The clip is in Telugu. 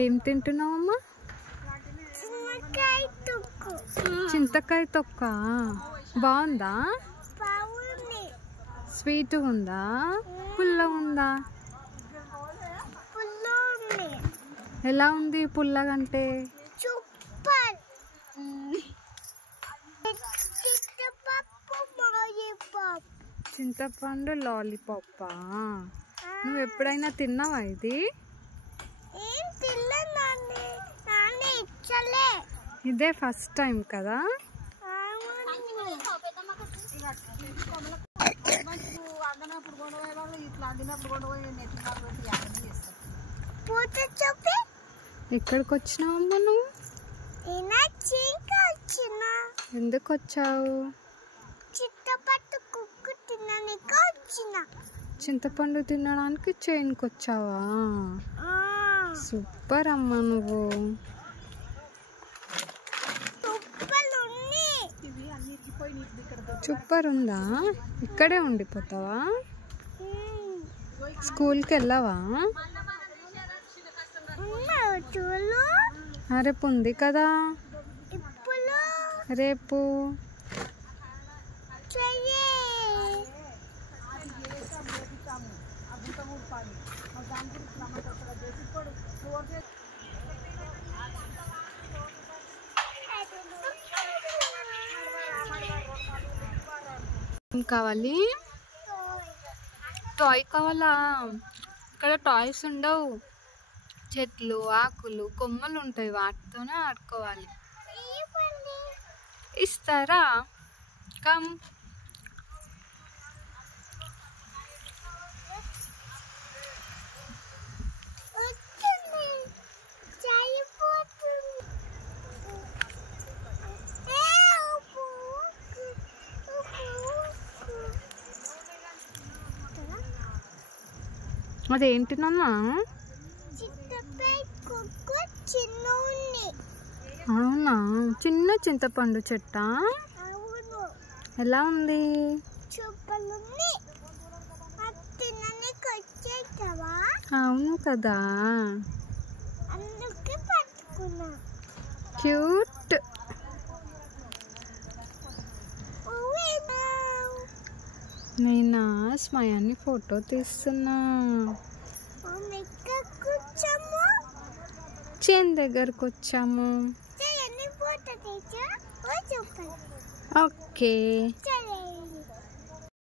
ఏం తింటున్నావమ్మా? చింతకాయ తొక్క. బాగుందా? స్వీట్ ఉందా? పుల్ల ఉందా? ఎలా ఉంది పుల్లగంటే? చింతపండు లాలీపాపా? నువ్వు ఎప్పుడైనా తిన్నావా ఇది? ఇదే ఫస్ట్ టైం కదా? ఎక్కడికి వచ్చినావమ్మా నువ్వు? ఎందుకు వచ్చావు? చింతపండు తినడానికి చేనుకి వచ్చావా? సూపర్ అమ్మా నువ్వు. సూపర్ ఉందా? ఇక్కడే ఉండిపోతావా? స్కూల్కి వెళ్ళావా? రేపు ఉంది కదా? రేపు ఏం కావాలి? టాయ్ కావాలా? ఇక్కడ టాయ్స్ ఉండవు. చెట్లు, ఆకులు, కొమ్మలు ఉంటాయి, వాటితోనే ఆడుకోవాలి. ఇస్తారా? కమ్. అదేంటి నాన్న? అవునా? చిన్న చింతపండు చెట్ట? ఎలా ఉంది? అవును కదా? క్యూట్. నేనా స్మయాన్ని ఫోటో తీస్తున్నా. చేను దగ్గరకు వచ్చాము. ఓకే.